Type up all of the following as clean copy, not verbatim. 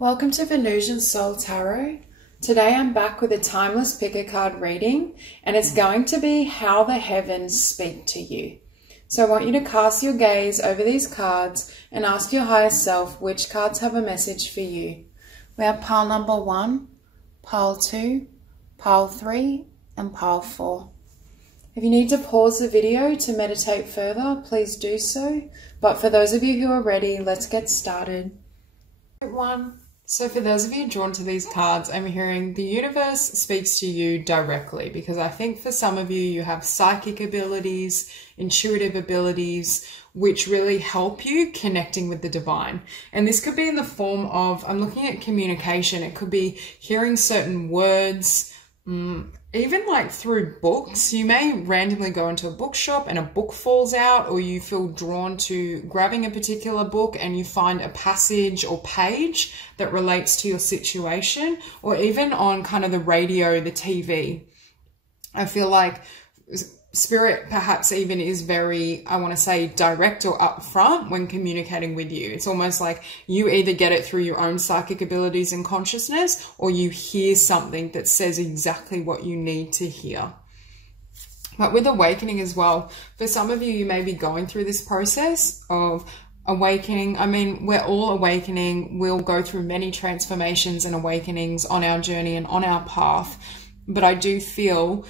Welcome to Venusian Soul Tarot. Today I'm back with a timeless pick-a-card reading, and it's going to be how the heavens speak to you. So I want you to cast your gaze over these cards and ask your higher self which cards have a message for you. We have pile number 1, pile 2, pile 3, and pile 4. If you need to pause the video to meditate further, please do so. But for those of you who are ready, let's get started. So for those of you drawn to these cards, I'm hearing the universe speaks to you directly, because I think for some of you, you have psychic abilities, intuitive abilities, which really help you connecting with the divine. And this could be in the form of, I'm looking at communication. It could be hearing certain words, even like through books. You may randomly go into a bookshop and a book falls out, or you feel drawn to grabbing a particular book and you find a passage or page that relates to your situation, or even on kind of the radio, the TV. I feel like Spirit perhaps even is very, I want to say, direct or upfront when communicating with you. It's almost like you either get it through your own psychic abilities and consciousness, or you hear something that says exactly what you need to hear. But with awakening as well, for some of you, you may be going through this process of awakening. I mean, we're all awakening. We'll go through many transformations and awakenings on our journey and on our path. But I do feel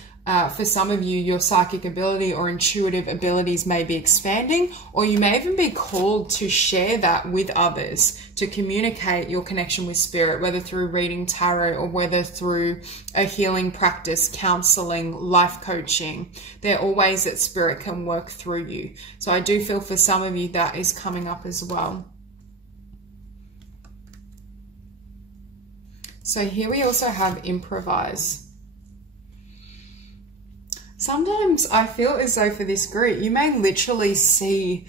for some of you, your psychic ability or intuitive abilities may be expanding, or you may even be called to share that with others, to communicate your connection with spirit, whether through reading tarot or whether through a healing practice, counseling, life coaching. There are all ways that spirit can work through you. So I do feel for some of you that is coming up as well. So here we also have improvise. Sometimes I feel as though for this group, you may literally see,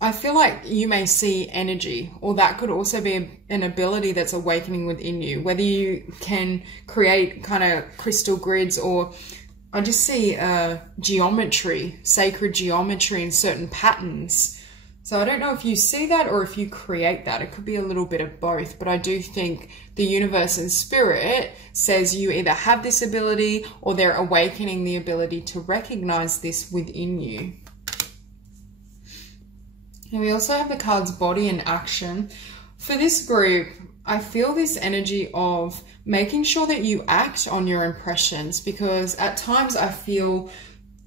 I feel like you may see energy, or that could also be an ability that's awakening within you. Whether you can create kind of crystal grids, or I just see geometry, sacred geometry in certain patterns. So I don't know if you see that or if you create that. It could be a little bit of both, but I do think the universe and spirit says you either have this ability or they're awakening the ability to recognize this within you. And we also have the cards body and action. For this group, I feel this energy of making sure that you act on your impressions, because at times I feel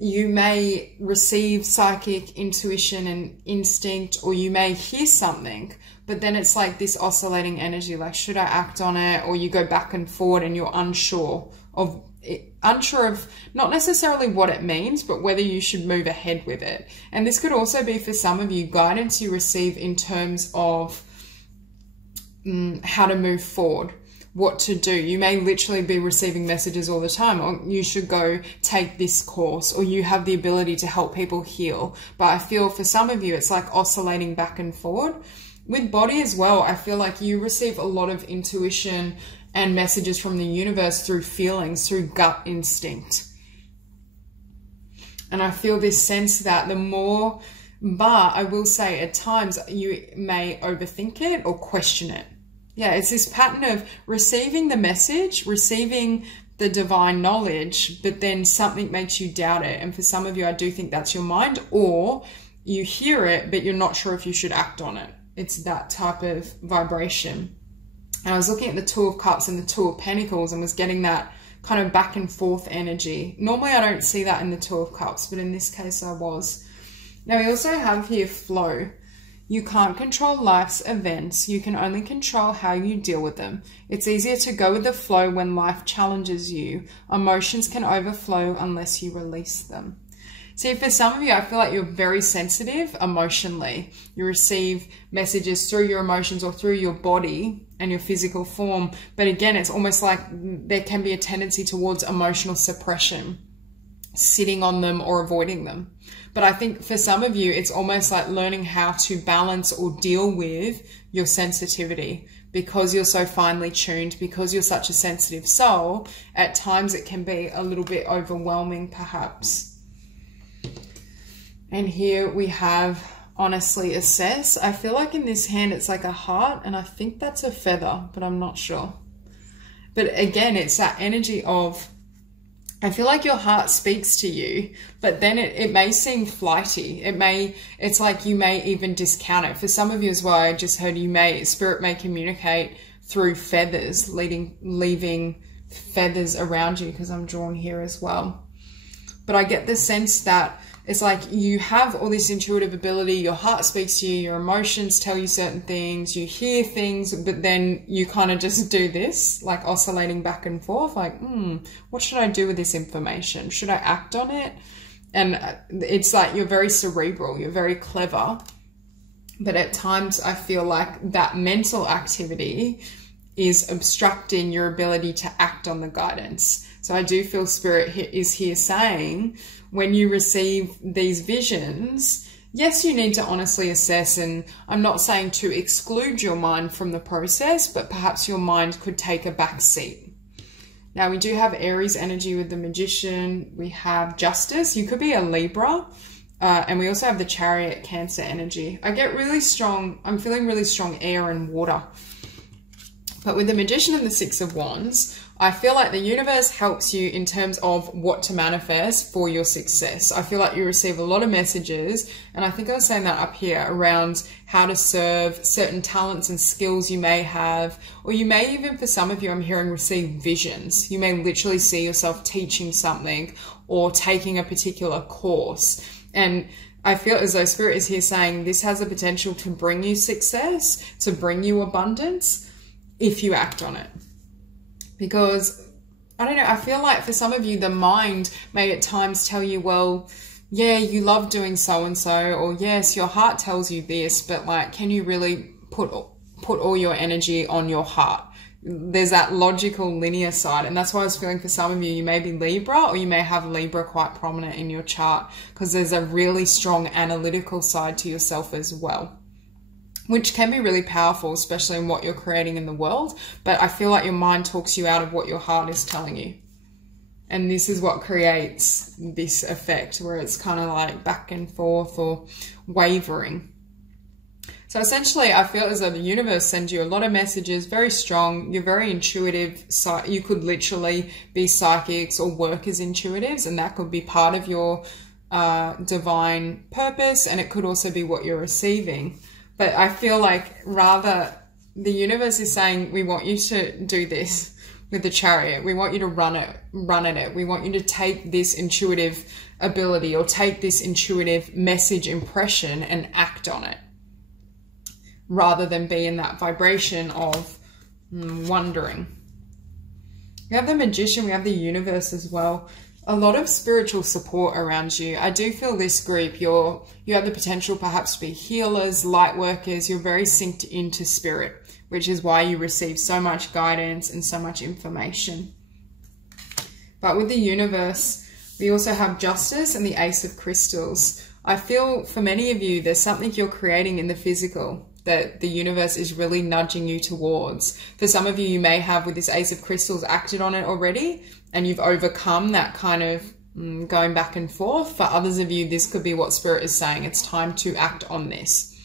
you may receive psychic intuition and instinct, or you may hear something, but then it's like this oscillating energy, like, should I act on it? Or you go back and forward and you're unsure of not necessarily what it means, but whether you should move ahead with it. And this could also be for some of you guidance you receive in terms of how to move forward, what to do. You may literally be receiving messages all the time, or you should go take this course, or you have the ability to help people heal. But I feel for some of you, it's like oscillating back and forward. With body as well, I feel like you receive a lot of intuition and messages from the universe through feelings, through gut instinct. And I feel this sense that the more, but I will say at times you may overthink it or question it. Yeah, it's this pattern of receiving the message, receiving the divine knowledge, but then something makes you doubt it. And for some of you, I do think that's your mind, or you hear it, but you're not sure if you should act on it. It's that type of vibration. And I was looking at the Two of Cups and the Two of Pentacles and was getting that kind of back and forth energy. Normally, I don't see that in the Two of Cups, but in this case, I was. Now, we also have here flow. You can't control life's events. You can only control how you deal with them. It's easier to go with the flow when life challenges you. Emotions can overflow unless you release them. See, for some of you, I feel like you're very sensitive emotionally. You receive messages through your emotions or through your body and your physical form. But again, it's almost like there can be a tendency towards emotional suppression, sitting on them or avoiding them. But I think for some of you, it's almost like learning how to balance or deal with your sensitivity, because you're so finely tuned, because you're such a sensitive soul. At times it can be a little bit overwhelming perhaps. And here we have honestly assess. I feel like in this hand it's like a heart, and I think that's a feather, but I'm not sure. But again, it's that energy of, I feel like your heart speaks to you, but then it may seem flighty. It's like you may even discount it. For some of you as well, I just heard spirit may communicate through feathers, leaving feathers around you, because I'm drawn here as well. But I get the sense that it's like you have all this intuitive ability, your heart speaks to you, your emotions tell you certain things, you hear things, but then you kind of just do this, like oscillating back and forth, like, what should I do with this information? Should I act on it? And it's like you're very cerebral, you're very clever, but at times I feel like that mental activity is obstructing your ability to act on the guidance. So I do feel Spirit is here saying, when you receive these visions, yes, you need to honestly assess, and I'm not saying to exclude your mind from the process, but perhaps your mind could take a back seat. Now, we do have Aries energy with the Magician. We have Justice. You could be a Libra. And we also have the Chariot, Cancer energy. I get really strong, I'm feeling really strong air and water. But with the Magician and the Six of Wands, I feel like the universe helps you in terms of what to manifest for your success. I feel like you receive a lot of messages, and I think I was saying that up here, around how to serve, certain talents and skills you may have, or you may even, for some of you, I'm hearing, receive visions. You may literally see yourself teaching something or taking a particular course. And I feel as though Spirit is here saying this has the potential to bring you success, to bring you abundance, if you act on it. Because, I don't know, I feel like for some of you, the mind may at times tell you, well, yeah, you love doing so-and-so, or yes, your heart tells you this, but like, can you really put all your energy on your heart? There's that logical linear side. And that's why I was feeling for some of you, you may be Libra, or you may have Libra quite prominent in your chart, because there's a really strong analytical side to yourself as well, which can be really powerful, especially in what you're creating in the world. But I feel like your mind talks you out of what your heart is telling you. And this is what creates this effect where it's kind of like back and forth or wavering. So essentially, I feel as though the universe sends you a lot of messages, very strong. You're very intuitive. So you could literally be psychics or work as intuitives, and that could be part of your divine purpose, and it could also be what you're receiving. But I feel like rather the universe is saying, we want you to do this with the Chariot. We want you to run at it. We want you to take this intuitive ability or take this intuitive message impression and act on it, rather than be in that vibration of wondering. We have the Magician, we have the universe as well. A lot of spiritual support around you. I do feel this group, you have the potential perhaps to be healers, light workers. You're very synced into spirit, which is why you receive so much guidance and so much information. But with the universe, we also have Justice and the Ace of Crystals. I feel for many of you, there's something you're creating in the physical that the universe is really nudging you towards. For some of you, you may have, with this Ace of Crystals, acted on it already, and you've overcome that kind of going back and forth. For others of you, this could be what Spirit is saying. It's time to act on this.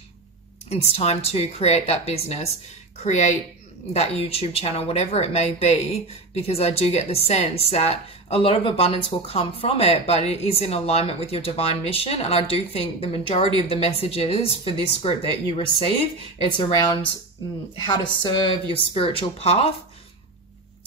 It's time to create that business, create that YouTube channel, whatever it may be, because I do get the sense that a lot of abundance will come from it, but it is in alignment with your divine mission. And I do think the majority of the messages for this group that you receive, it's around how to serve your spiritual path,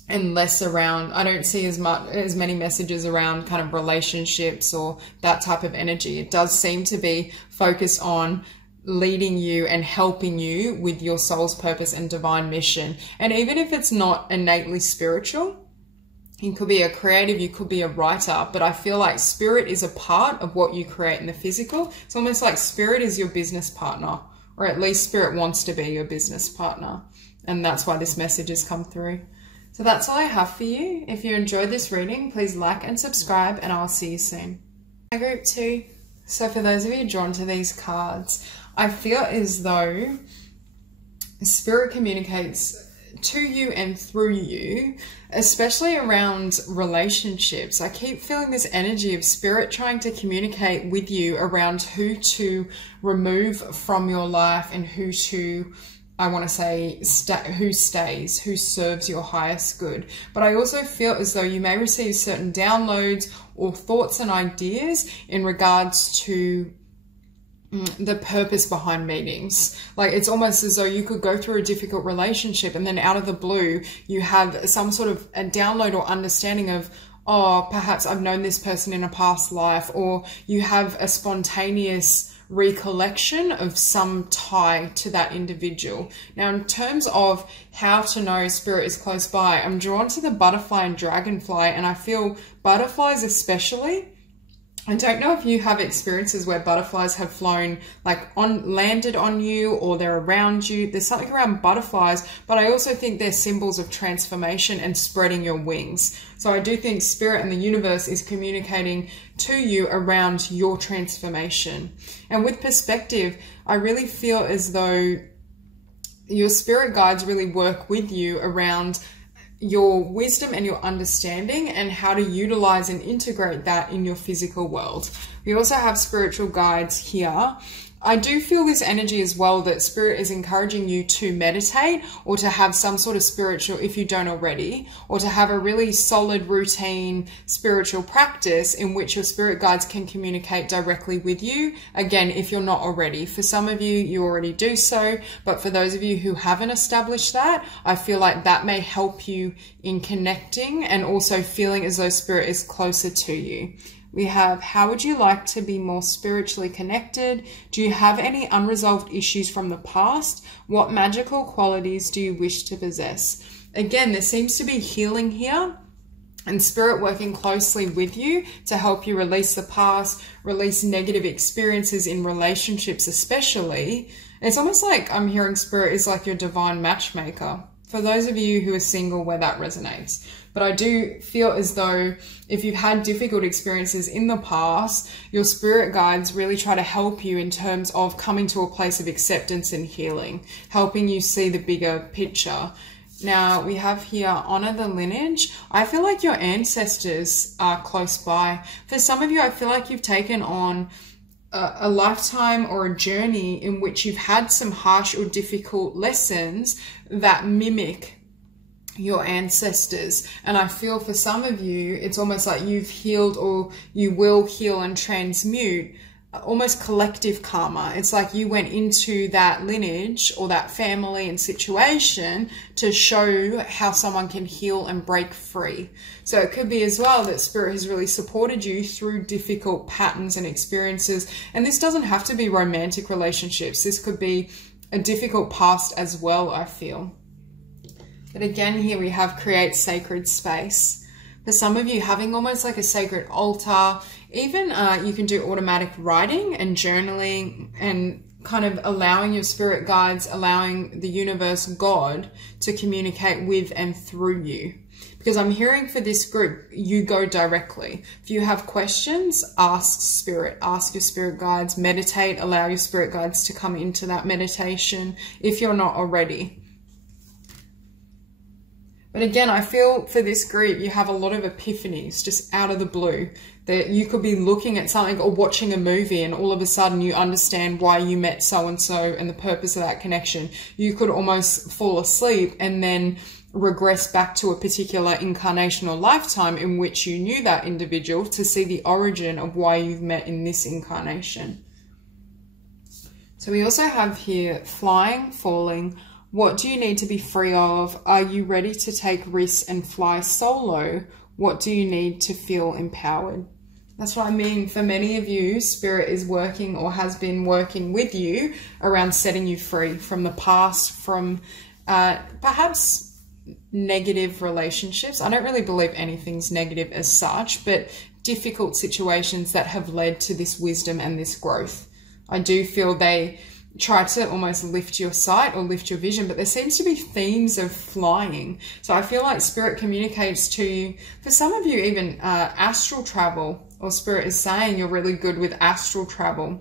and less around, I don't see as many messages around kind of relationships or that type of energy. It does seem to be focused on leading you and helping you with your soul's purpose and divine mission. And even if it's not innately spiritual, you could be a creative, you could be a writer, but I feel like Spirit is a part of what you create in the physical. It's almost like Spirit is your business partner, or at least Spirit wants to be your business partner. And that's why this message has come through. So that's all I have for you. If you enjoyed this reading, please like and subscribe, and I'll see you soon. Group 2. So for those of you drawn to these cards, I feel as though Spirit communicates to you and through you, especially around relationships. I keep feeling this energy of Spirit trying to communicate with you around who to remove from your life and who to, I want to say, who stays, who serves your highest good. But I also feel as though you may receive certain downloads or thoughts and ideas in regards to the purpose behind meetings. Like, it's almost as though you could go through a difficult relationship and then out of the blue you have some sort of a download or understanding of, oh, perhaps I've known this person in a past life, or you have a spontaneous recollection of some tie to that individual. Now, in terms of how to know Spirit is close by, I'm drawn to the butterfly and dragonfly, and I feel butterflies especially. I don't know if you have experiences where butterflies have flown, like landed on you, or they're around you. There's something around butterflies, but I also think they're symbols of transformation and spreading your wings. So I do think Spirit and the universe is communicating to you around your transformation. And with perspective, I really feel as though your spirit guides really work with you around your wisdom and your understanding and how to utilize and integrate that in your physical world. We also have spiritual guides here. I do feel this energy as well that Spirit is encouraging you to meditate, or to have some sort of spiritual, if you don't already, or to have a really solid routine spiritual practice in which your spirit guides can communicate directly with you. Again, if you're not already. For some of you, you already do so, but for those of you who haven't established that, I feel like that may help you in connecting and also feeling as though Spirit is closer to you. We have, how would you like to be more spiritually connected? Do you have any unresolved issues from the past? What magical qualities do you wish to possess? Again, there seems to be healing here, and Spirit working closely with you to help you release the past, release negative experiences in relationships especially. It's almost like I'm hearing Spirit is like your divine matchmaker. For those of you who are single, where that resonates. But I do feel as though if you've had difficult experiences in the past, your spirit guides really try to help you in terms of coming to a place of acceptance and healing, helping you see the bigger picture. Now, we have here, honor the lineage. I feel like your ancestors are close by. For some of you, I feel like you've taken on a lifetime or a journey in which you've had some harsh or difficult lessons that mimic your ancestors. And I feel for some of you, it's almost like you've healed, or you will heal and transmute almost collective karma. It's like you went into that lineage or that family and situation to show how someone can heal and break free. So it could be as well that Spirit has really supported you through difficult patterns and experiences. And this doesn't have to be romantic relationships. This could be a difficult past as well, I feel. But again, here we have create sacred space. For some of you, having almost like a sacred altar, even you can do automatic writing and journaling, and kind of allowing your spirit guides, allowing the universe, God, to communicate with and through you. Because I'm hearing for this group, you go directly. If you have questions, ask Spirit, ask your spirit guides, meditate, allow your spirit guides to come into that meditation if you're not already. But again, I feel for this group, you have a lot of epiphanies just out of the blue. That you could be looking at something or watching a movie and all of a sudden you understand why you met so-and-so and the purpose of that connection. You could almost fall asleep and then regress back to a particular incarnation or lifetime in which you knew that individual to see the origin of why you've met in this incarnation. So we also have here flying, falling. What do you need to be free of? Are you ready to take risks and fly solo? What do you need to feel empowered? That's what I mean. For many of you, Spirit is working or has been working with you around setting you free from the past, from perhaps negative relationships. I don't really believe anything's negative as such, but difficult situations that have led to this wisdom and this growth. I do feel they try to almost lift your sight or lift your vision, but there seems to be themes of flying. So I feel like Spirit communicates to you, for some of you even astral travel, or Spirit is saying you're really good with astral travel.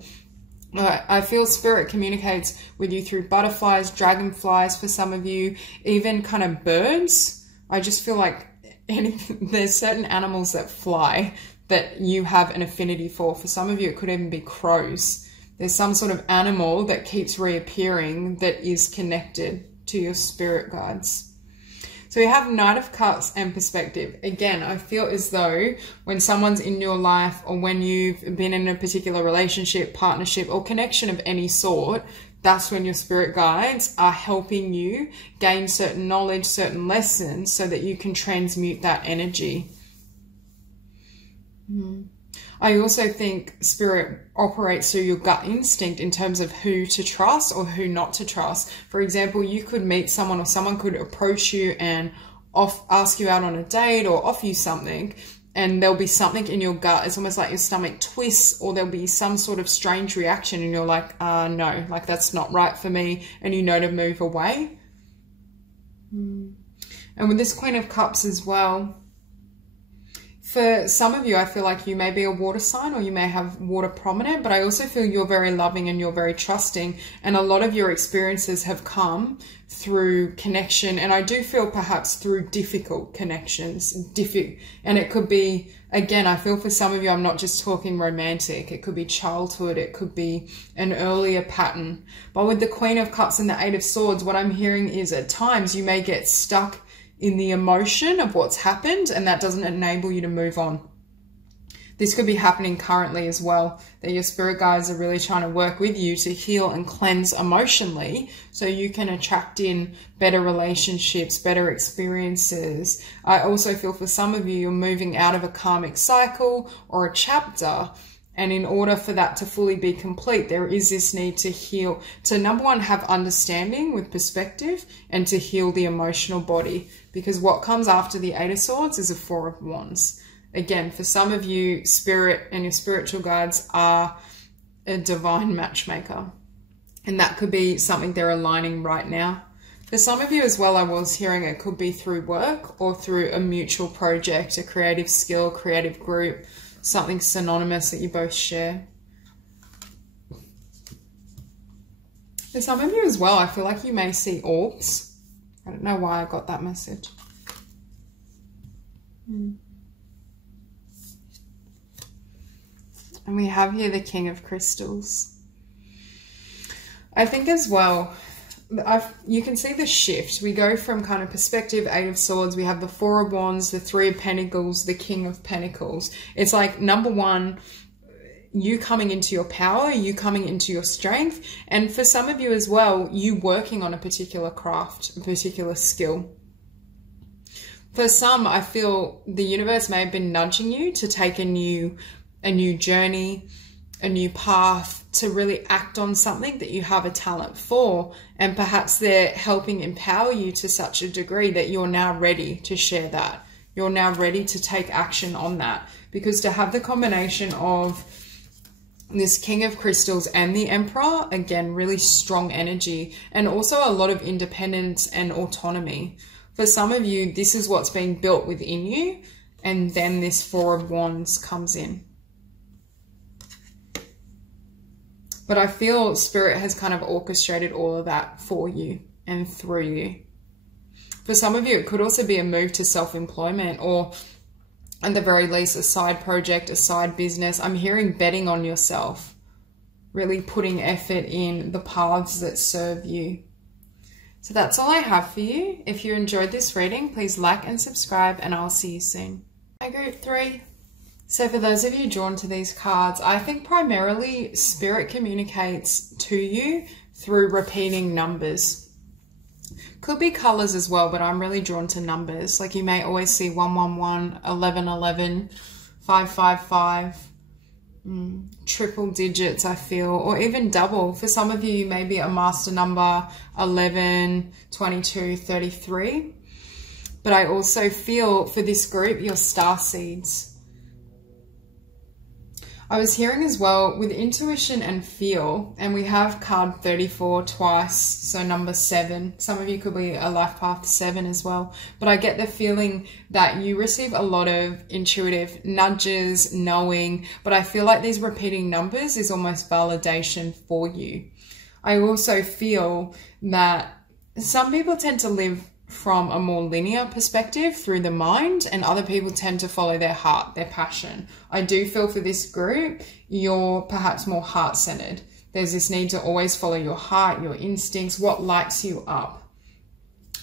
I feel spirit communicates with you through butterflies, dragonflies for some of you, even kind of birds. I just feel like there's certain animals that fly that you have an affinity for. For some of you, it could even be crows. There's some sort of animal that keeps reappearing that is connected to your spirit guides. So we have Knight of Cups and perspective. Again, I feel as though when someone's in your life, or when you've been in a particular relationship, partnership, or connection of any sort, that's when your spirit guides are helping you gain certain knowledge, certain lessons, so that you can transmute that energy. I also think spirit operates through your gut instinct in terms of who to trust or who not to trust. For example, you could meet someone, or someone could approach you and ask you out on a date or offer you something, and there'll be something in your gut. It's almost like your stomach twists, or there'll be some sort of strange reaction and you're like, no, like that's not right for me, and you know to move away. And with this Queen of Cups as well, for some of you, I feel like you may be a water sign, or you may have water prominent, but I also feel you're very loving and you're very trusting. And a lot of your experiences have come through connection. And I do feel perhaps through difficult connections. And it could be, again, I feel for some of you, I'm not just talking romantic. It could be childhood. It could be an earlier pattern. But with the Queen of Cups and the Eight of Swords, what I'm hearing is at times you may get stuck in the emotion of what's happened, and that doesn't enable you to move on. This could be happening currently as well, that your spirit guides are really trying to work with you to heal and cleanse emotionally, so you can attract in better relationships, better experiences. I also feel for some of you, you're moving out of a karmic cycle or a chapter, and in order for that to fully be complete, there is this need to heal, to number one, have understanding with perspective, and to heal the emotional body. Because what comes after the Eight of Swords is a Four of Wands. Again, for some of you, spirit and your spiritual guides are a divine matchmaker. And that could be something they're aligning right now. For some of you as well, I was hearing it could be through work or through a mutual project, a creative skill, creative group, something synonymous that you both share. For some of you as well, I feel like you may see orbs. I don't know why I got that message. And we have here the King of Crystals. I think as well, you can see the shift. We go from kind of perspective, Eight of Swords, we have the Four of Wands, the Three of Pentacles, the King of Pentacles. It's like, number one, you coming into your power, you coming into your strength. And for some of you as well, you working on a particular craft, a particular skill. For some, I feel the universe may have been nudging you to take a new journey, a new path, to really act on something that you have a talent for. And perhaps they're helping empower you to such a degree that you're now ready to share that. You're now ready to take action on that. Because to have the combination of this King of Crystals and the Emperor, again, really strong energy, and also a lot of independence and autonomy. For some of you, this is what's being built within you, and then this Four of Wands comes in. But I feel Spirit has kind of orchestrated all of that for you and through you. For some of you, it could also be a move to self-employment, or at the very least, a side project, a side business. I'm hearing betting on yourself, really putting effort in the paths that serve you. So that's all I have for you. If you enjoyed this reading, please like and subscribe, and I'll see you soon. Hi, Group 3. So for those of you drawn to these cards, I think primarily Spirit communicates to you through repeating numbers. Could be colors as well, but I'm really drawn to numbers. Like you may always see 111, 1111, 555, triple digits, I feel, or even double. For some of you may be a master number 11, 22, 33. But I also feel for this group, your star seeds. I was hearing as well with intuition and feel, and we have card 34 twice, so number 7. Some of you could be a life path 7 as well, but I get the feeling that you receive a lot of intuitive nudges, knowing, but I feel like these repeating numbers is almost validation for you. I also feel that some people tend to live from a more linear perspective through the mind, and other people tend to follow their heart, their passion. I do feel for this group, you're perhaps more heart-centered. There's this need to always follow your heart, your instincts, what lights you up.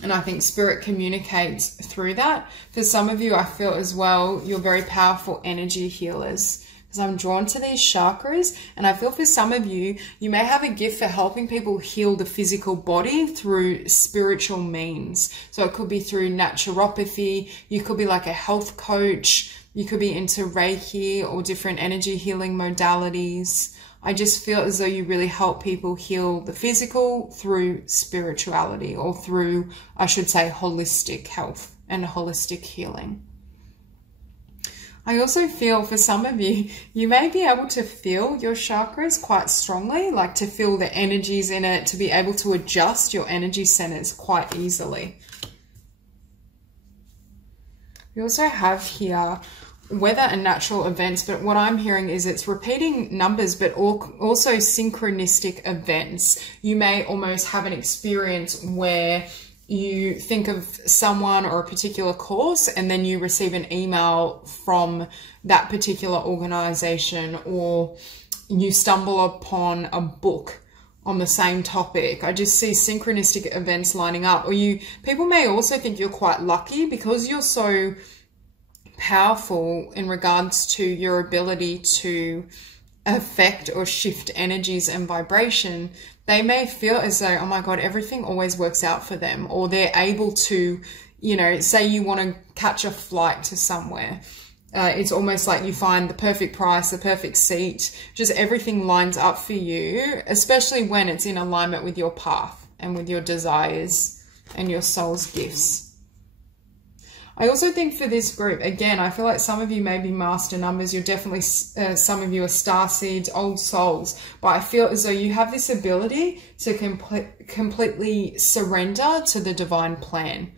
And I think spirit communicates through that. For some of you, I feel as well, you're very powerful energy healers. I'm drawn to these chakras, and I feel for some of you, you may have a gift for helping people heal the physical body through spiritual means. So it could be through naturopathy, you could be like a health coach, you could be into Reiki or different energy healing modalities. I just feel as though you really help people heal the physical through spirituality, or through, I should say, holistic health and holistic healing. I also feel for some of you, you may be able to feel your chakras quite strongly, like to feel the energies in it, to be able to adjust your energy centers quite easily. We also have here weather and natural events, but what I'm hearing is it's repeating numbers, but also synchronistic events. You may almost have an experience where you think of someone or a particular course, and then you receive an email from that particular organization, or you stumble upon a book on the same topic. I just see synchronistic events lining up. Or people may also think you're quite lucky because you're so powerful in regards to your ability to affect or shift energies and vibration. They may feel as though, oh my God, everything always works out for them, or they're able to, you know, say you want to catch a flight to somewhere. It's almost like you find the perfect price, the perfect seat, just everything lines up for you, especially when it's in alignment with your path and with your desires and your soul's gifts. I also think for this group, again, I feel like some of you may be master numbers. You're definitely, some of you are star seeds, old souls. But I feel as though you have this ability to completely surrender to the divine plan.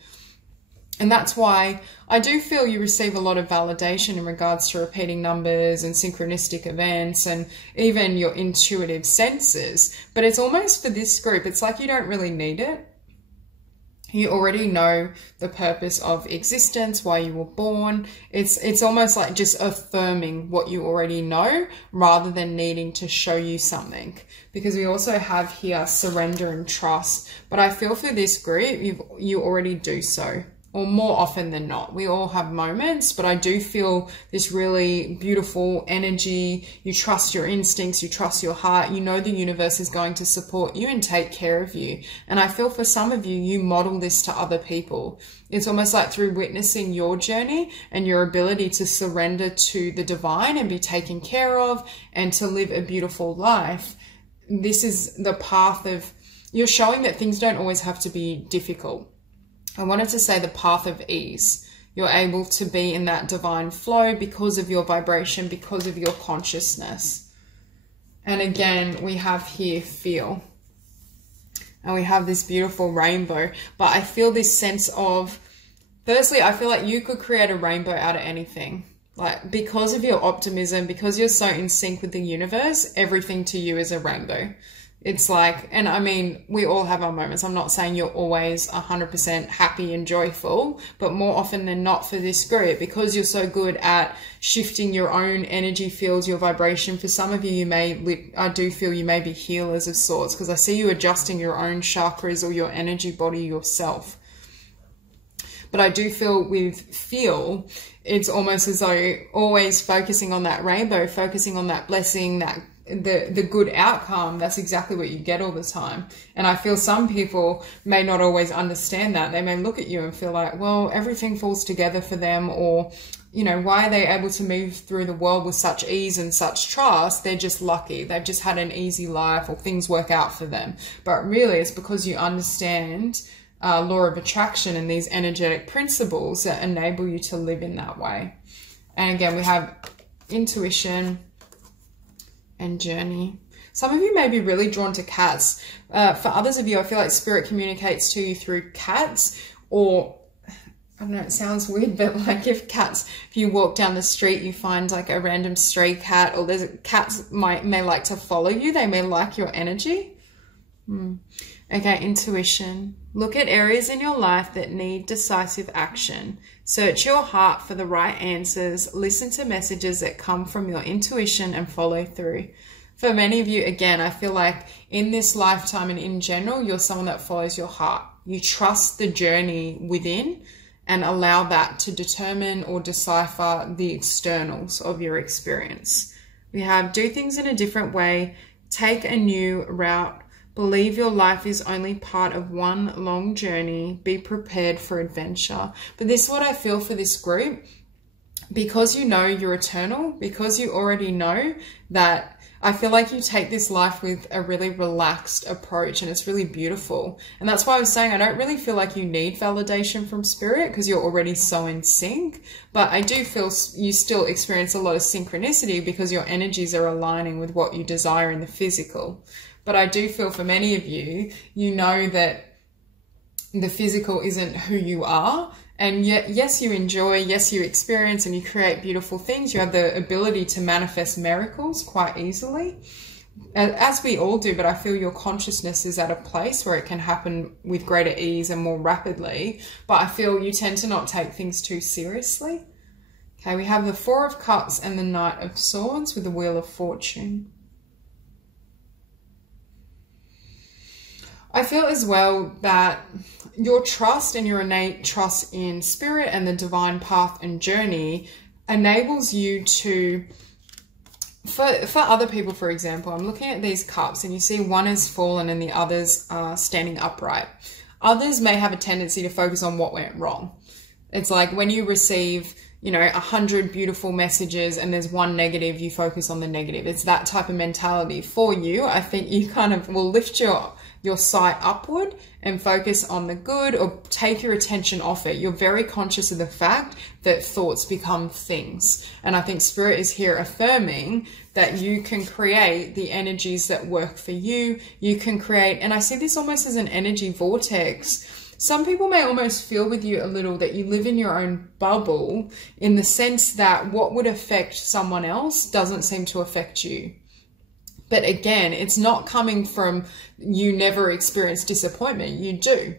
And that's why I do feel you receive a lot of validation in regards to repeating numbers and synchronistic events and even your intuitive senses. But it's almost for this group, it's like you don't really need it. You already know the purpose of existence, why you were born. It's almost like just affirming what you already know rather than needing to show you something. Because we also have here surrender and trust. But I feel for this group, you already do so. Or more often than not. We all have moments, but I do feel this really beautiful energy. You trust your instincts, you trust your heart. You know the universe is going to support you and take care of you. And I feel for some of you, you model this to other people. It's almost like through witnessing your journey and your ability to surrender to the divine and be taken care of and to live a beautiful life. This is the path of, you're showing that things don't always have to be difficult. I wanted to say the path of ease. You're able to be in that divine flow because of your vibration, because of your consciousness. And again, we have here feel. And we have this beautiful rainbow. But I feel this sense of, firstly, I feel like you could create a rainbow out of anything. Like, because of your optimism, because you're so in sync with the universe, everything to you is a rainbow. It's like, and I mean, we all have our moments. I'm not saying you're always 100% happy and joyful, but more often than not for this group, because you're so good at shifting your own energy fields, your vibration. For some of you, I do feel you may be healers of sorts, because I see you adjusting your own chakras or your energy body yourself. But I do feel with feel, it's almost as though always focusing on that rainbow, focusing on that blessing, that the good outcome. That's exactly what you get all the time. And I feel some people may not always understand that. They may look at you and feel like, well, everything falls together for them, or, you know, why are they able to move through the world with such ease and such trust? They're just lucky. They've just had an easy life, or things work out for them. But really it's because you understand law of attraction and these energetic principles that enable you to live in that way. And again, we have intuition, and journey. Some of you may be really drawn to cats. For others of you, I feel like spirit communicates to you through cats, or I don't know, it sounds weird, but like if you walk down the street, you find like a random stray cat, or cats may like to follow you. They may like your energy. Okay, intuition. Look at areas in your life that need decisive action. Search your heart for the right answers. Listen to messages that come from your intuition and follow through. For many of you, again, I feel like in this lifetime and in general, you're someone that follows your heart. You trust the journey within and allow that to determine or decipher the externals of your experience. We have do things in a different way, take a new route, believe your life is only part of one long journey, be prepared for adventure. But this is what I feel for this group. Because you know you're eternal, because you already know that, I feel like you take this life with a really relaxed approach, and it's really beautiful. And that's why I was saying I don't really feel like you need validation from spirit because you're already so in sync. But I do feel you still experience a lot of synchronicity because your energies are aligning with what you desire in the physical. But I do feel for many of you, you know that the physical isn't who you are. And yet, yes, you enjoy, yes, you experience and you create beautiful things. You have the ability to manifest miracles quite easily, as we all do, but I feel your consciousness is at a place where it can happen with greater ease and more rapidly. But I feel you tend to not take things too seriously. Okay, we have the Four of Cups and the Knight of Swords with the Wheel of Fortune. I feel as well that your trust and your innate trust in spirit and the divine path and journey enables you to, for other people, for example, I'm looking at these cups and you see one is fallen and the others are standing upright. Others may have a tendency to focus on what went wrong. It's like when you receive, you know, 100 beautiful messages and there's one negative, you focus on the negative. It's that type of mentality. For you, I think you kind of will lift your sight upward and focus on the good, or take your attention off it. You're very conscious of the fact that thoughts become things. And I think spirit is here affirming that you can create the energies that work for you. You can create, and I see this almost as an energy vortex. Some people may almost feel with you a little that you live in your own bubble, in the sense that what would affect someone else doesn't seem to affect you. But again, it's not coming from you never experienced disappointment. You do.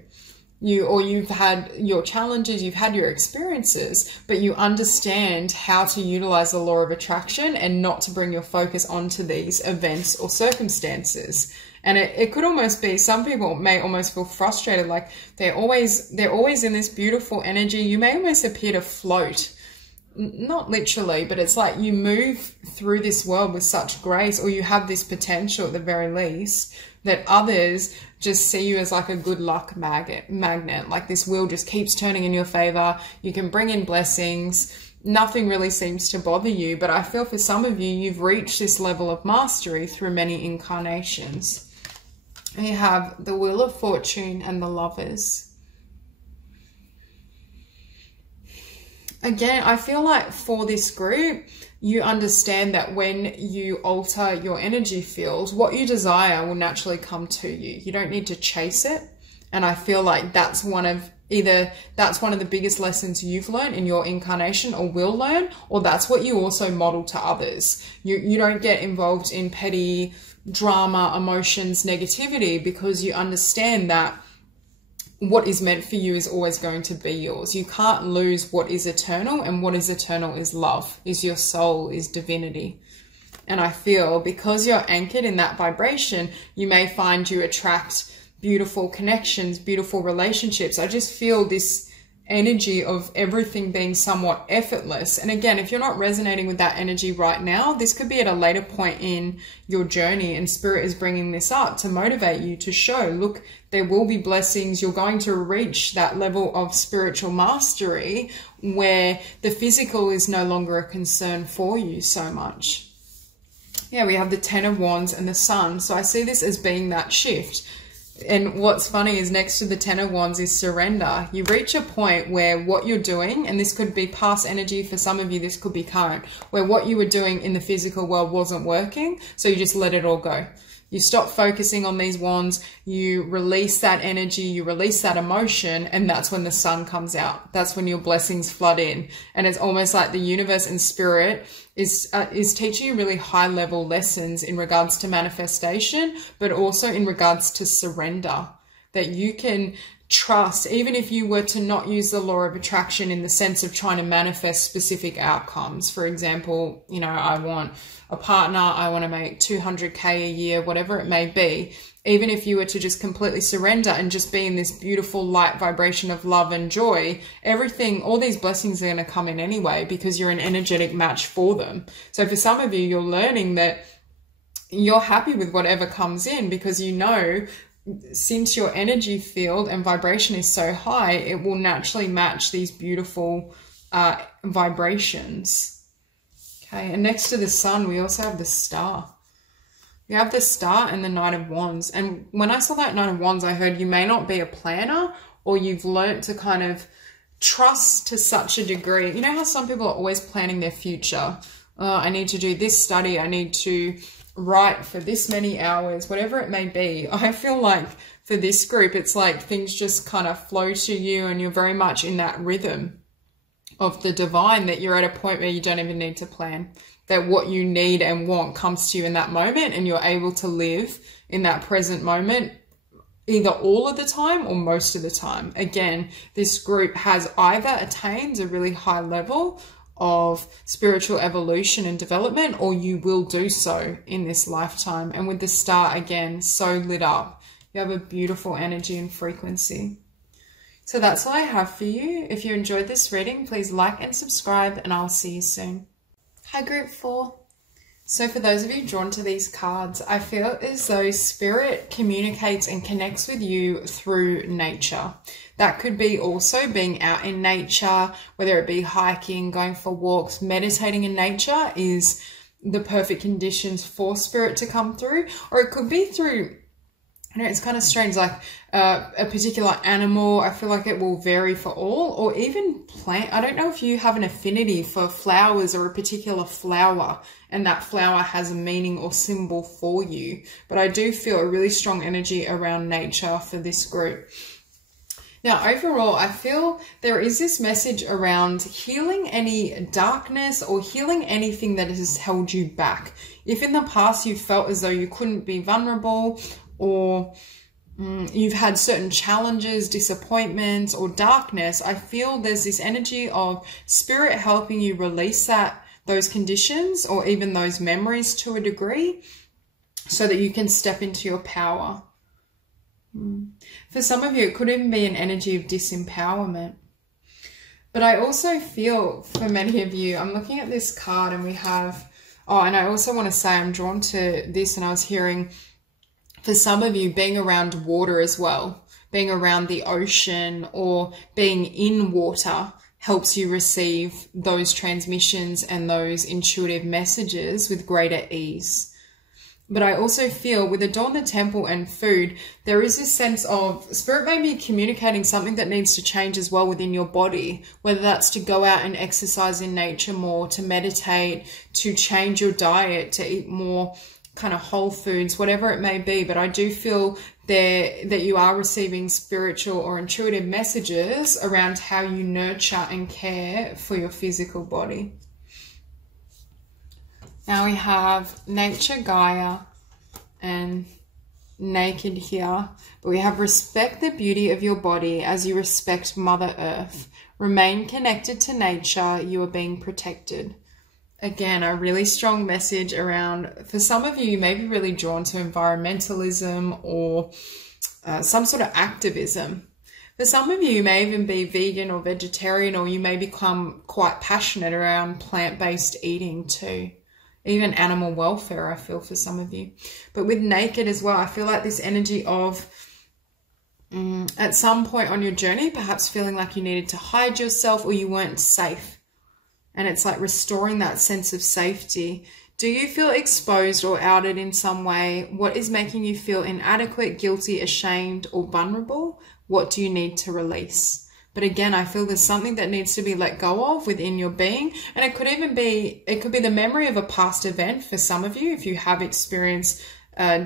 You've had your challenges, you've had your experiences, but you understand how to utilize the law of attraction and not to bring your focus onto these events or circumstances. And it could almost be, some people may almost feel frustrated, like they're always in this beautiful energy. You may almost appear to float. Not literally, but it's like you move through this world with such grace, or you have this potential at the very least, that others just see you as like a good luck magnet. Like this wheel just keeps turning in your favor. You can bring in blessings. Nothing really seems to bother you. But I feel for some of you, you've reached this level of mastery through many incarnations. And you have the Wheel of Fortune and the Lovers. Again, I feel like for this group, you understand that when you alter your energy field, what you desire will naturally come to you. You don't need to chase it. And I feel like that's one of the biggest lessons you've learned in your incarnation or will learn, or that's what you also model to others. You don't get involved in petty drama, emotions, negativity, because you understand that what is meant for you is always going to be yours. You can't lose what is eternal, and what is eternal is love, is your soul, is divinity. And I feel because you're anchored in that vibration, you may find you attract beautiful connections, beautiful relationships. I just feel this energy of everything being somewhat effortless. And again, if you're not resonating with that energy right now, this could be at a later point in your journey, and spirit is bringing this up to motivate you, to show, look, there will be blessings. You're going to reach that level of spiritual mastery where the physical is no longer a concern for you so much. Yeah, we have the Ten of Wands and the Sun. So I see this as being that shift. And what's funny is next to the Ten of Wands is surrender. You reach a point where what you're doing, and this could be past energy for some of you, this could be current, where what you were doing in the physical world wasn't working, so you just let it all go. You stop focusing on these wands, you release that energy, you release that emotion, and that's when the sun comes out. That's when your blessings flood in. And it's almost like the universe and spirit is teaching you really high level lessons in regards to manifestation, but also in regards to surrender. That you can trust, even if you were to not use the law of attraction in the sense of trying to manifest specific outcomes. For example, you know, I want a partner, I want to make 200K a year, whatever it may be. Even if you were to just completely surrender and just be in this beautiful light vibration of love and joy, everything, all these blessings are going to come in anyway, because you're an energetic match for them. So for some of you, you're learning that you're happy with whatever comes in, because you know, since your energy field and vibration is so high, it will naturally match these beautiful vibrations. Okay, and next to the sun, we also have the star. We have the star and the Knight of Wands. And when I saw that Knight of Wands, I heard you may not be a planner, or you've learnt to kind of trust to such a degree. You know how some people are always planning their future? I need to do this study. I need to write for this many hours, whatever it may be. I feel like for this group, it's like things just kind of flow to you, and you're very much in that rhythm of the divine, that you're at a point where you don't even need to plan, that what you need and want comes to you in that moment, and you're able to live in that present moment either all of the time or most of the time. Again, this group has either attained a really high level of spiritual evolution and development, or you will do so in this lifetime. And with the star, again, so lit up, you have a beautiful energy and frequency. So that's all I have for you. If you enjoyed this reading, please like and subscribe, and I'll see you soon. Hi, Group 4. So for those of you drawn to these cards, I feel as though Spirit communicates and connects with you through nature. That could be also being out in nature, whether it be hiking, going for walks, meditating in nature is the perfect conditions for Spirit to come through. Or it could be through, I know it's kind of strange, like a particular animal. I feel like it will vary for all, or even plant. I don't know if you have an affinity for flowers or a particular flower, and that flower has a meaning or symbol for you. But I do feel a really strong energy around nature for this group. Now, overall, I feel there is this message around healing any darkness or healing anything that has held you back. If in the past you felt as though you couldn't be vulnerable, or you've had certain challenges, disappointments, or darkness, I feel there's this energy of Spirit helping you release those conditions, or even those memories to a degree, so that you can step into your power. For some of you, it could even be an energy of disempowerment. But I also feel for many of you, I'm looking at this card and we have, oh, and I also want to say I'm drawn to this, and I was hearing for some of you being around water as well, being around the ocean or being in water helps you receive those transmissions and those intuitive messages with greater ease. But I also feel with Adorn the Temple and food, there is this sense of Spirit may be communicating something that needs to change as well within your body, whether that's to go out and exercise in nature more, to meditate, to change your diet, to eat more kind of whole foods, whatever it may be. But I do feel that you are receiving spiritual or intuitive messages around how you nurture and care for your physical body. Now we have Nature, Gaia, and Naked here. But we have respect the beauty of your body as you respect Mother Earth. Remain connected to nature. You are being protected. Again, a really strong message around, for some of you, you may be really drawn to environmentalism or some sort of activism. For some of you, you may even be vegan or vegetarian, or you may become quite passionate around plant-based eating too. Even animal welfare, I feel, for some of you. But with Naked as well, I feel like this energy of at some point on your journey, perhaps feeling like you needed to hide yourself or you weren't safe. And it's like restoring that sense of safety Do you feel exposed or outed in some way? What is making you feel inadequate, guilty, ashamed, or vulnerable? What do you need to release? But again, I feel there's something that needs to be let go of within your being. And it could even be, it could be the memory of a past event for some of you, if you have experienced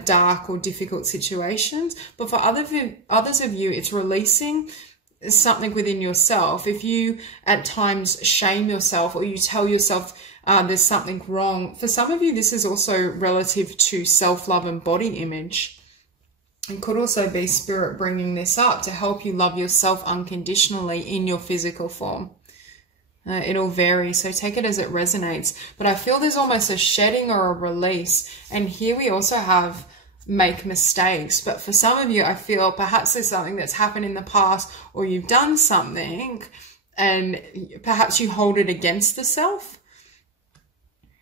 dark or difficult situations. But for others of you, it's releasing something within yourself. If you at times shame yourself, or you tell yourself there's something wrong, for some of you, this is also relative to self-love and body image. It could also be spirit bringing this up to help you love yourself unconditionally in your physical form. It'll vary, so take it as it resonates. But I feel there's almost a shedding or a release. And here we also have make mistakes. But for some of you, I feel perhaps there's something that's happened in the past, or you've done something and perhaps you hold it against the self.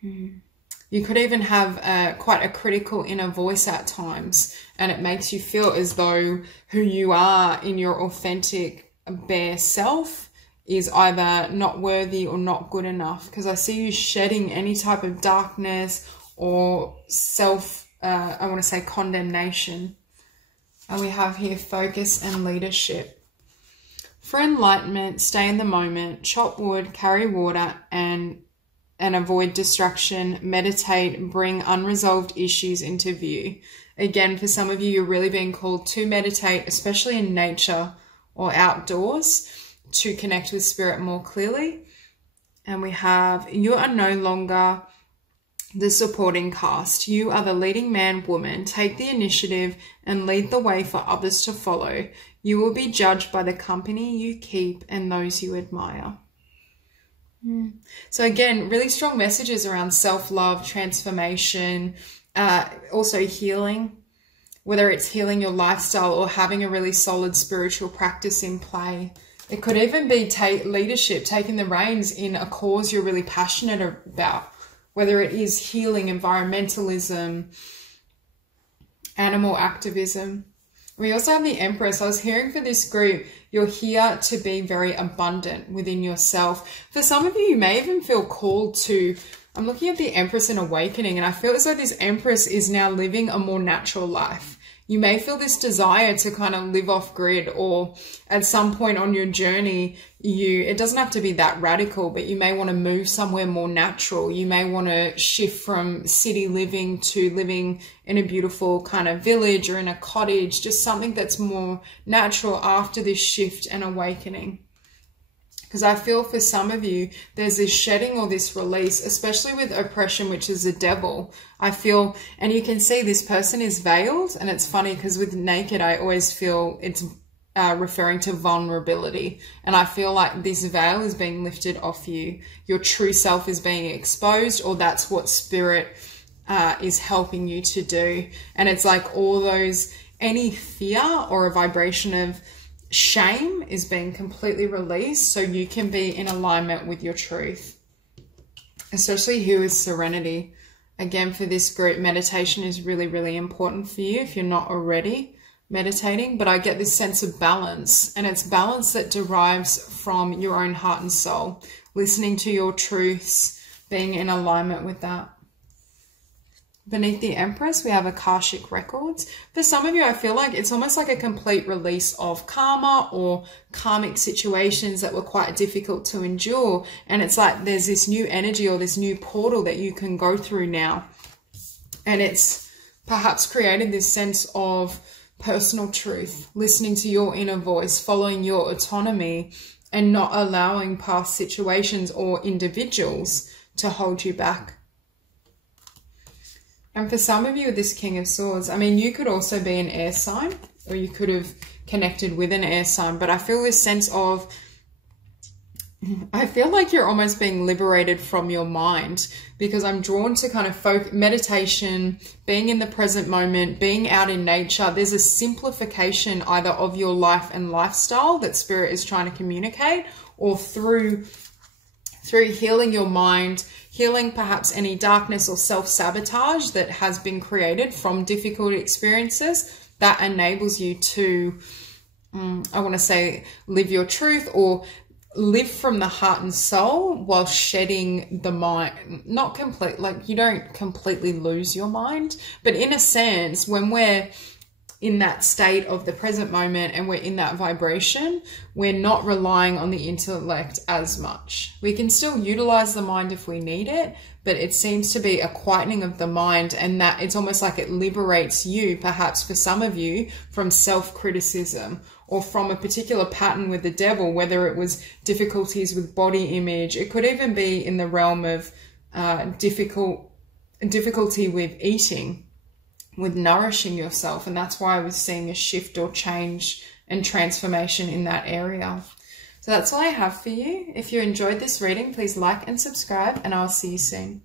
You could even have quite a critical inner voice at times, and it makes you feel as though who you are in your authentic, bare self is either not worthy or not good enough. Because I see you shedding any type of darkness or self, I want to say condemnation. And we have here focus and leadership. For enlightenment, stay in the moment, chop wood, carry water, and avoid distraction, meditate, bring unresolved issues into view. Again, for some of you, you're really being called to meditate, especially in nature or outdoors, to connect with spirit more clearly. And we have, you are no longer the supporting cast. You are the leading man, woman. Take the initiative and lead the way for others to follow. You will be judged by the company you keep and those you admire. So again, really strong messages around self-love, transformation, also healing, whether it's healing your lifestyle or having a really solid spiritual practice in play. It could even be leadership, taking the reins in a cause you're really passionate about, whether it is healing, environmentalism, animal activism. We also have the Empress. I was hearing for this group, you're here to be very abundant within yourself. For some of you, you may even feel called to, I'm looking at the Empress in Awakening, and I feel as though this Empress is now living a more natural life. You may feel this desire to kind of live off grid, or at some point on your journey, it doesn't have to be that radical, but you may want to move somewhere more natural. You may want to shift from city living to living in a beautiful kind of village or in a cottage, just something that's more natural after this shift and awakening. Because I feel for some of you, there's this shedding or this release, especially with oppression, which is the devil. I feel, and you can see this person is veiled. And it's funny because with naked, I always feel it's referring to vulnerability. And I feel like this veil is being lifted off you. Your true self is being exposed, or that's what spirit is helping you to do. And it's like all those, any fear or a vibration of shame is being completely released, so you can be in alignment with your truth. Especially here with serenity. Again, for this group, meditation is really, really important for you if you're not already meditating. But I get this sense of balance, and it's balance that derives from your own heart and soul, listening to your truths, being in alignment with that. Beneath the Empress, we have Akashic Records. For some of you, I feel like it's almost like a complete release of karma or karmic situations that were quite difficult to endure. And it's like there's this new energy or this new portal that you can go through now. And it's perhaps created this sense of personal truth, listening to your inner voice, following your autonomy, and not allowing past situations or individuals to hold you back. And for some of you with this King of Swords, I mean, you could also be an air sign, or you could have connected with an air sign, but I feel this sense of, I feel like you're almost being liberated from your mind, because I'm drawn to kind of meditation, being in the present moment, being out in nature. There's a simplification either of your life and lifestyle that spirit is trying to communicate, or through healing your mind, healing perhaps any darkness or self-sabotage that has been created from difficult experiences, that enables you to, I want to say, live your truth, or live from the heart and soul while shedding the mind. Not complete, like you don't completely lose your mind, but in a sense, when we're in that state of the present moment and we're in that vibration, we're not relying on the intellect as much. We can still utilize the mind if we need it, but it seems to be a quietening of the mind, and that it's almost like it liberates you, perhaps for some of you, from self-criticism or from a particular pattern with the devil, whether it was difficulties with body image. It could even be in the realm of difficulty with eating, with nourishing yourself. And that's why I was seeing a shift or change and transformation in that area. So that's all I have for you. If you enjoyed this reading, please like and subscribe, and I'll see you soon.